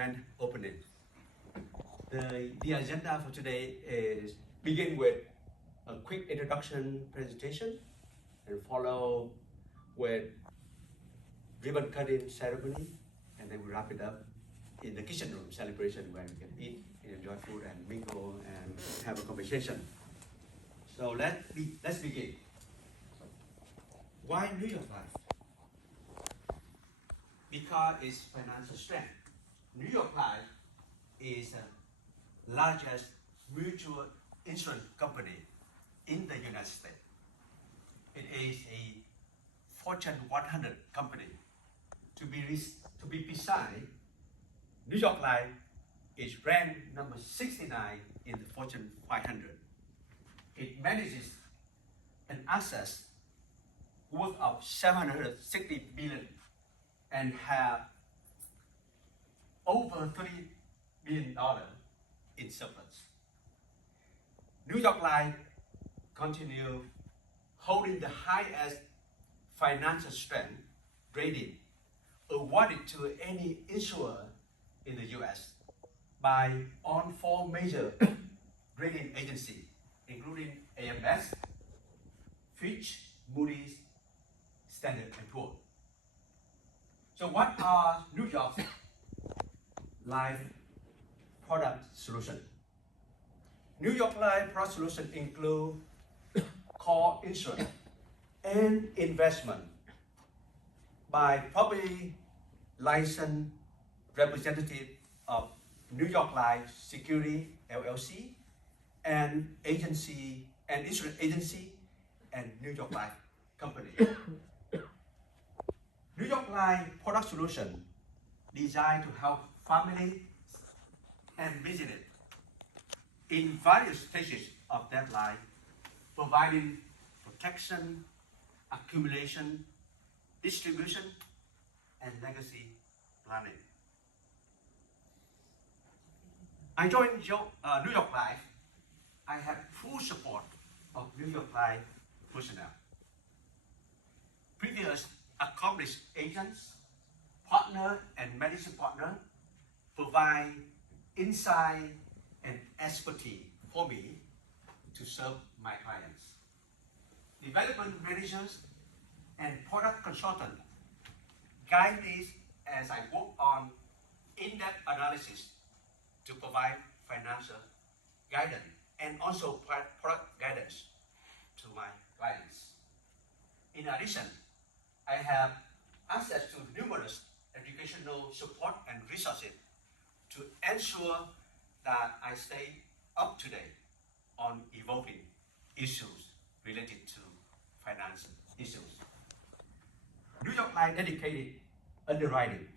grand opening. The agenda for today is begin with a quick introduction presentation and follow with ribbon cutting ceremony, and then we wrap it up in the kitchen room celebration where we can eat, enjoy food, and mingle and have a conversation. So let's begin. Why New York Life? Because it's financial strength. New York Life is the largest mutual insurance company in the United States. It is a Fortune 100 company. To be precise, New York Life is ranked number 69 in the Fortune 500. It manages an assets worth of $760 billion and have over $30 billion in surplus. New York Life continue holding the highest financial strength rating awarded to any insurer in the US by all four major rating agencies, including AMS, Fitch, Moody's, Standard & Poor's. So what are New York Life product solutions? New York Life product solutions include core insurance and investment by properly licensed representative of New York Life Security LLC and agency and insurance agency and New York Life company. New York Life product solution designed to help families and business in various stages of their life, providing protection, accumulation, distribution, and legacy planning. I joined New York Life. I have full support of New York Life personnel. Previous accomplished agents, partner, and managing partner provide insight and expertise for me to serve my clients. Development managers and product consultants guide me as I work on in-depth analysis to provide financial guidance and also product guidance to my clients. In addition, I have access to numerous educational support and resources to ensure that I stay up to date on evolving issues related to finance issues. New York Life dedicated underwriting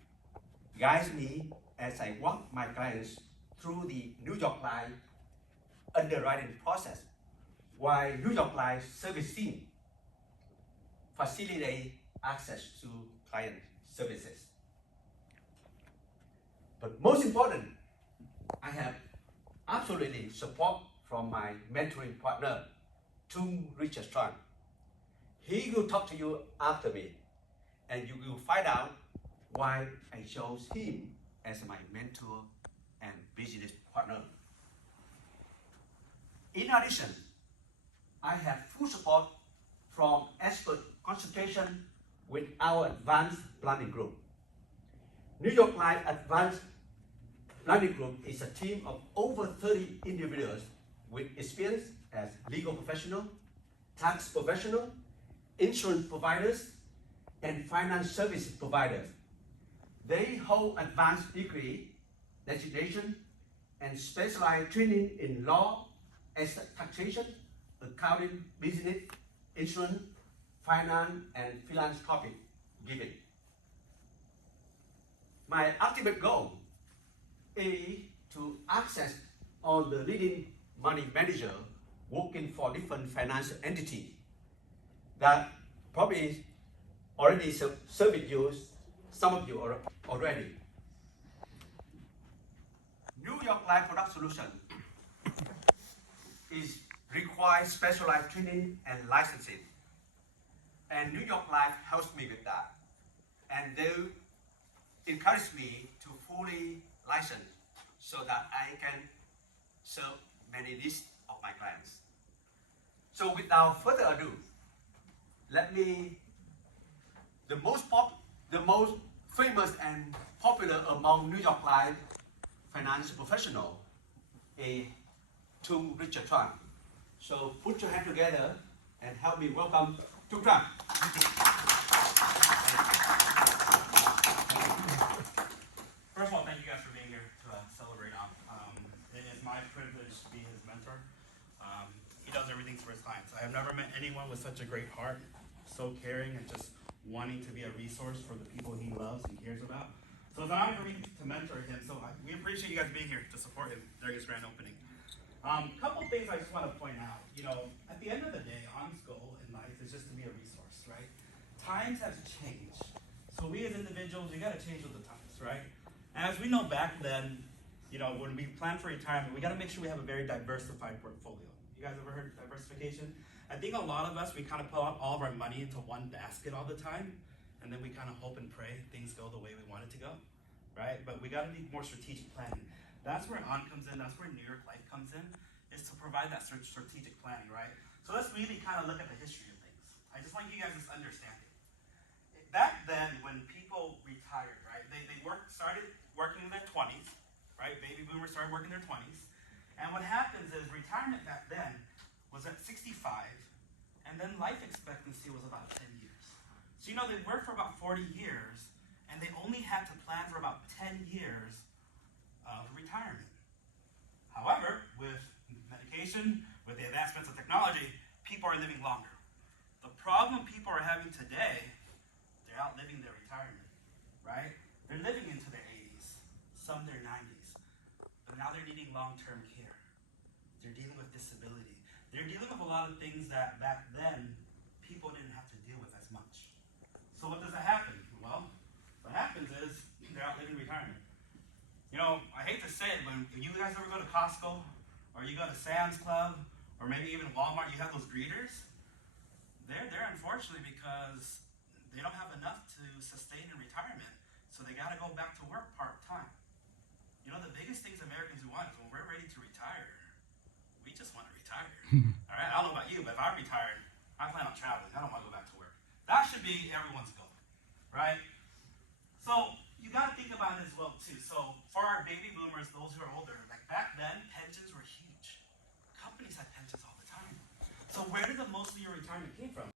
guides me as I walk my clients through the New York Life underwriting process, while New York Life service team facilitate access to client services. But most important, I have absolutely support from my mentoring partner, Tung Richard Tran. He will talk to you after me, and you will find out why I chose him as my mentor and business partner. In addition, I have full support from expert consultation with our advanced planning group. New York Life Advanced Planning Group is a team of over 30 individuals with experience as legal professional, tax professional, insurance providers, and finance service providers. They hold advanced degree, designation, and specialized training in law, asset taxation, accounting, business, insurance, finance, and philanthropy giving. My ultimate goal is to access all the leading money manager working for different financial entities that probably already serving you, some of you already. New York Life product solution is requires specialized training and licensing, and New York Life helps me with that, and they encourage me to fully license so that I can serve many lists of my clients. So without further ado, let me, the most famous and popular among New York Life financial professional, Tung Richard Trump. So put your hand together and help me welcome Tung Trump. First of all, thank you guys for being here to celebrate. It is my privilege to be his mentor. He does everything for his clients. I have never met anyone with such a great heart, so caring, and just wanting to be a resource for the people he loves and cares about. So it's an honor for me to mentor him. So we appreciate you guys being here to support him during his grand opening. Couple things I just want to point out. You know, at the end of the day, On's goal in life is just to be a resource, right? Times have changed. So we as individuals, we got to change with the times, right? And as we know back then, you know, when we plan for retirement, we got to make sure we have a very diversified portfolio. You guys ever heard of diversification? I think a lot of us, we kind of put all of our money into one basket all the time, and then we kind of hope and pray things go the way we want it to go, right? But we got to be more strategic planning. That's where On comes in. That's where New York Life comes in, is to provide that strategic planning, right? So let's really kind of look at the history of things. I just want you guys to understand it. Back then, when people retired, right, they started working in their 20s, right? Baby boomers started working in their 20s. And what happens is retirement back then was at 65, and then life expectancy was about 10 years. So, you know, they worked for about 40 years, and they only had to plan for about 10 years of retirement. However, with medication, with the advancements of technology, people are living longer. The problem people are having today, they're outliving their retirement, right? They're living into their 80s, some their 90s, but now they're needing long-term care. They're dealing with disability. They're dealing with a lot of things that back then people didn't have to deal with as much. So what does that happen? Well, what happens is they're outliving retirement. You know, I hate to say it, but if you guys ever go to Costco, or you go to Sam's Club, or maybe even Walmart, you have those greeters. They're there unfortunately because they don't have enough to sustain in retirement, so they got to go back to work part-time. You know, the biggest things Americans want is when we're ready to retire, we just want to retire. All right, I don't know about you, but if I'm retired, I plan on traveling. I don't want to go back to work. That should be everyone's goal, right? So you got to think about it as well too. So for our baby boomers, those who are older, like back then, pensions were huge. Companies had pensions all the time. So where did the most of your retirement came from?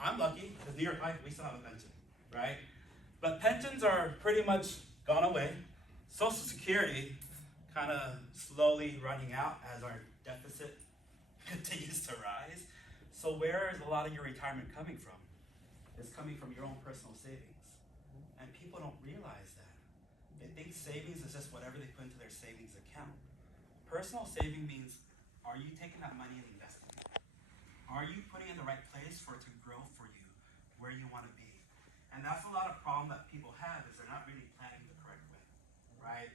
I'm lucky, because New York Life, we still have a pension, right? But pensions are pretty much gone away. Social Security kind of slowly running out as our deficit continues to rise. So where is a lot of your retirement coming from? It's coming from your own personal savings. And people don't realize that. They think savings is just whatever they put into their savings account. Personal saving means, are you taking that money and investing it? Are you putting it in the right place for it to grow for you, where you want to be? And that's a lot of problem that people have, is they're not really planning the correct way, right?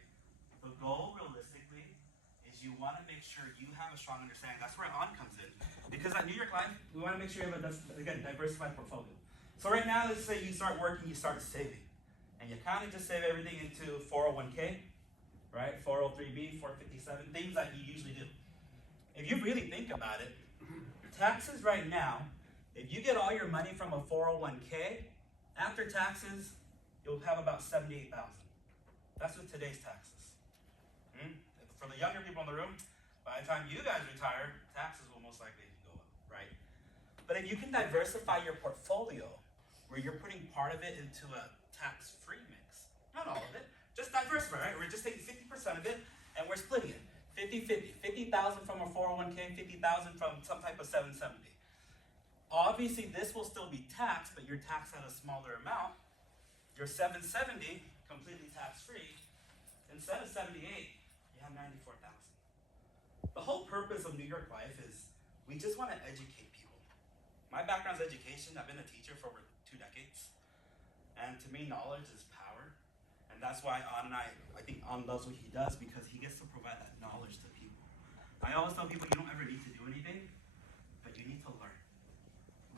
The goal, realistically, is you want to make sure you have a strong understanding. That's where On comes in. Because at New York Life, we want to make sure you have a, again, diversified portfolio. So right now, let's say you start working, you start saving. And you kind of just save everything into 401k, right? 403b, 457, things that you usually do. If you really think about it, taxes right now, if you get all your money from a 401k, after taxes, you'll have about $78,000. That's with today's taxes. For the younger people in the room, by the time you guys retire, taxes will most likely go up, right? But if you can diversify your portfolio, where you're putting part of it into a tax-free mix, not all of it, just diversify, right? We're just taking 50% of it, and we're splitting it, 50-50, 50,000 from a 401k, 50,000 from some type of 770. Obviously, this will still be taxed, but you're taxed at a smaller amount. Your 770, completely tax-free, instead of 78, you have 94,000. The whole purpose of New York Life is we just want to educate people. My background is education. I've been a teacher for over 2 decades. And to me, knowledge is power. And that's why On and I think On loves what he does, because he gets to provide that knowledge to people. I always tell people you don't ever need to do anything, but you need to learn.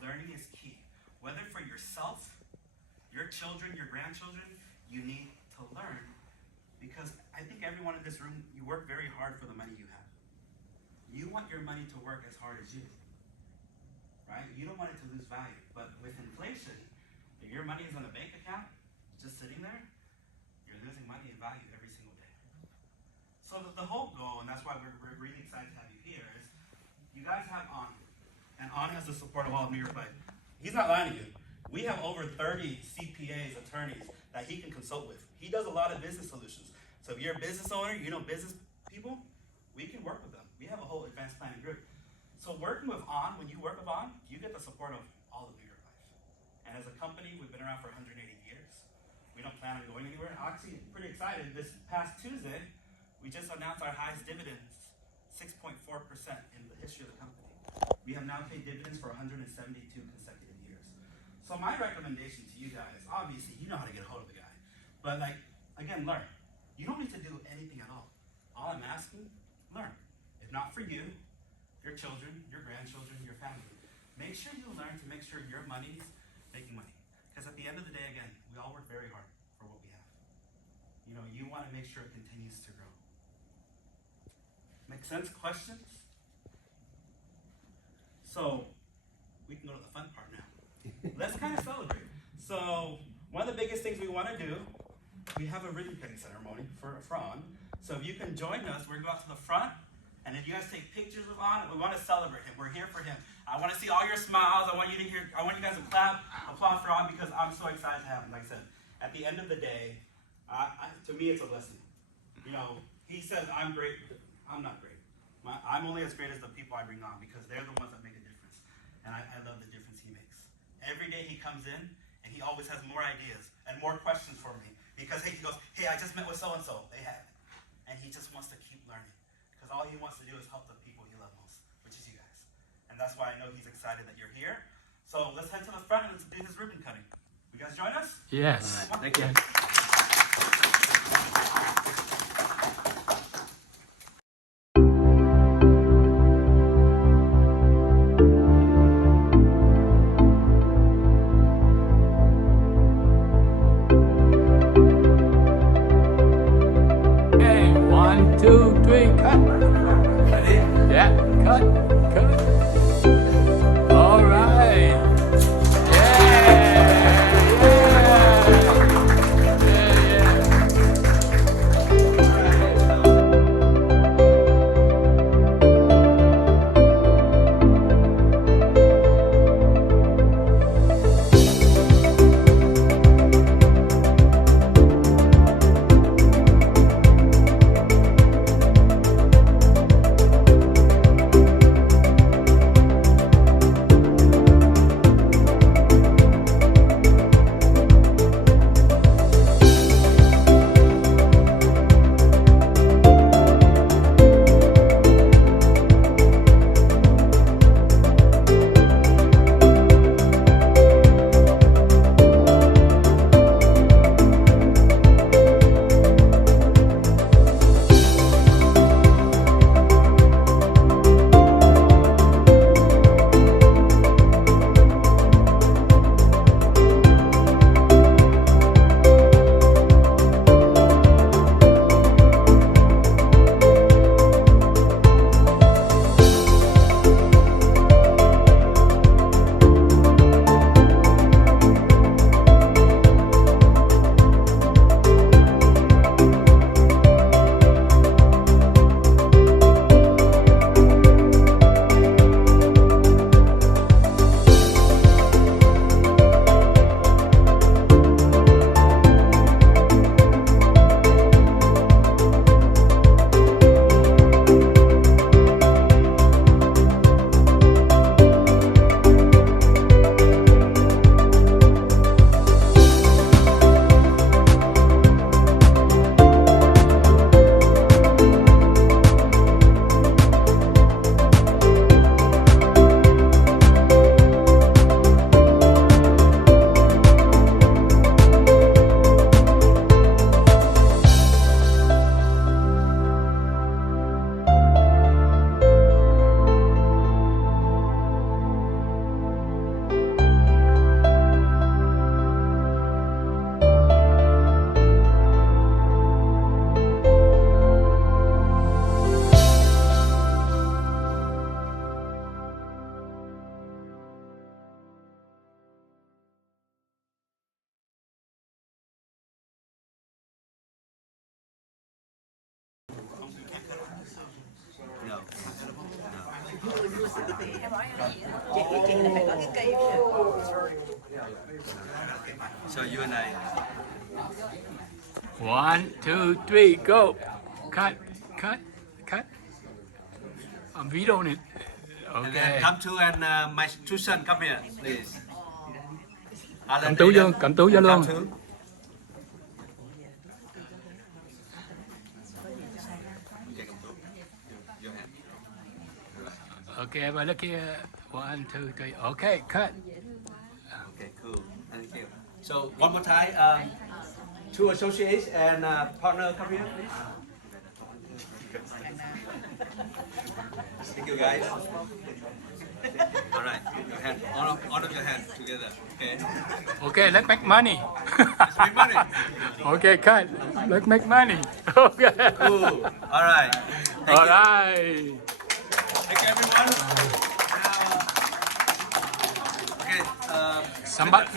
Learning is key. Whether for yourself, your children, your grandchildren, you need to learn, because I think everyone in this room, you work very hard for the money you have. You want your money to work as hard as you do, right? You don't want it to lose value. But with inflation, if your money is in a bank account, just sitting there, you're losing money in value every single day. So the whole goal, and that's why we're really excited to have you here, is you guys have On. And On has the support of all of New York Life. He's not lying to you. We have over 30 CPAs, attorneys, that he can consult with. He does a lot of business solutions. So if you're a business owner, you know business people, we can work with them. We have a whole advanced planning group. So working with On, when you work with On, you get the support of all of New York Life. And as a company, we've been around for 180 years. We don't plan on going anywhere. Actually, pretty excited. This past Tuesday, we just announced our highest dividends, 6.4% in the history of the company. We have now paid dividends for 172 consecutive years. So my recommendation to you guys, obviously, you know how to get a hold of the guy. But like, again, learn. You don't need to do anything at all. All I'm asking, learn. If not for you, your children, your grandchildren, your family. Make sure you learn to make sure your money's making money. Because at the end of the day, again, we all work very hard for what we have. You know, you want to make sure it continues to grow. Make sense? Questions? So, we can go to the fun part now. Let's kind of celebrate. So, one of the biggest things we want to do, we have a ribbon cutting ceremony for On. So if you can join us, we're going to go out to the front. And if you guys take pictures of On, we want to celebrate him. We're here for him. I want to see all your smiles. I want you guys to clap, applaud for On, because I'm so excited to have him. Like I said, at the end of the day, to me, it's a blessing. You know, he says, I'm great. I'm not great. I'm only as great as the people I bring on, because they're the ones that make a difference. And I love the difference he makes. Every day he comes in, and he always has more ideas and more questions for me. Because he goes, hey, I just met with so-and-so. They have it. And he just wants to keep learning. Because all he wants to do is help the people he loves most, which is you guys. And that's why I know he's excited that you're here. So let's head to the front and let's do his ribbon cutting. You guys join us? Yes. Thank you. Okay, 1, 2, 3, cut. Yeah, cut. All right. Chị là phải có cái cây So you and I. 1, 2, 3, go. Cut, cut, cut. Beat on it. And then Okay. come to and my two son come here, please. Alan, Cầm túi vô, Aiden, cầm túi vô come luôn. to. Okay, everybody look here. 1, 2, 3. Okay, cut. Okay, cool. Thank you. So one more time, two associates and partner come here, please. Thank you, guys. All right, your hand, all of your hands together. Okay. Okay, let's make money. Let's make money. Okay, cut. Let's make money. Okay. Cool. All right. Thank All you. right. Thank you, everyone. Now, okay. Somebody.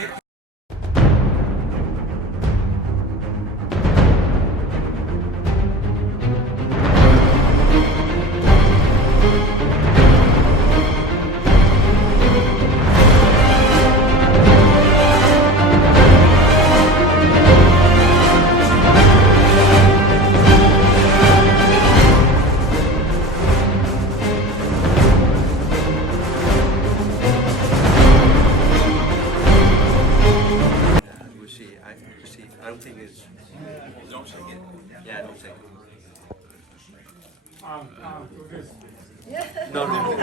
We'll see. We'll see. I don't think it's. Don't shake it. Yeah, don't shake it. No, no.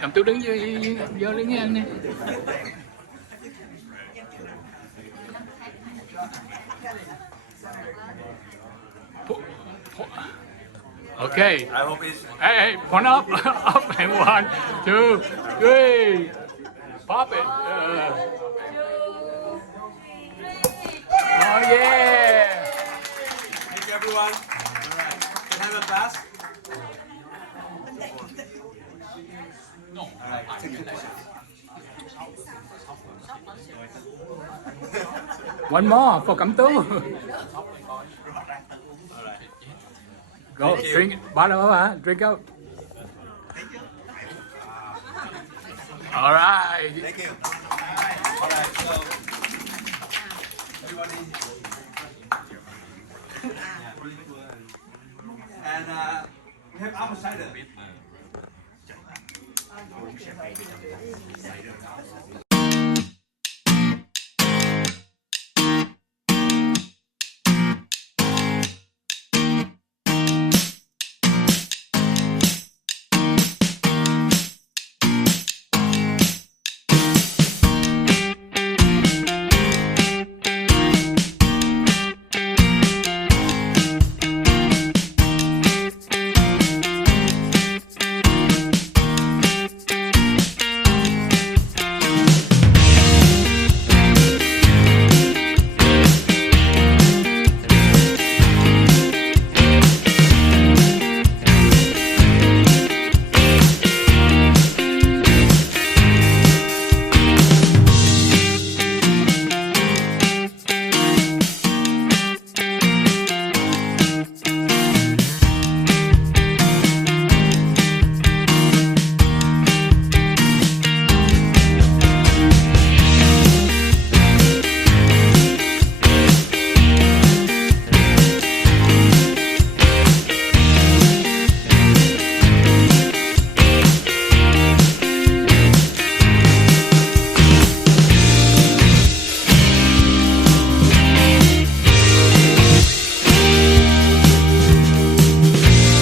Cầm túi đứng vô đứng với anh đi. Okay. I hope it's. Hey, point up, up, and 1, 2, 3. Pop it. Oh yeah. Thank you, everyone. All right. Can I have a glass? No. All right. Take it. One more for Cẩm Tú. Go, drink, bottle hả? Drink out. All right. Thank you. All right. So, everybody. Yeah, really cool. And we have apple cider.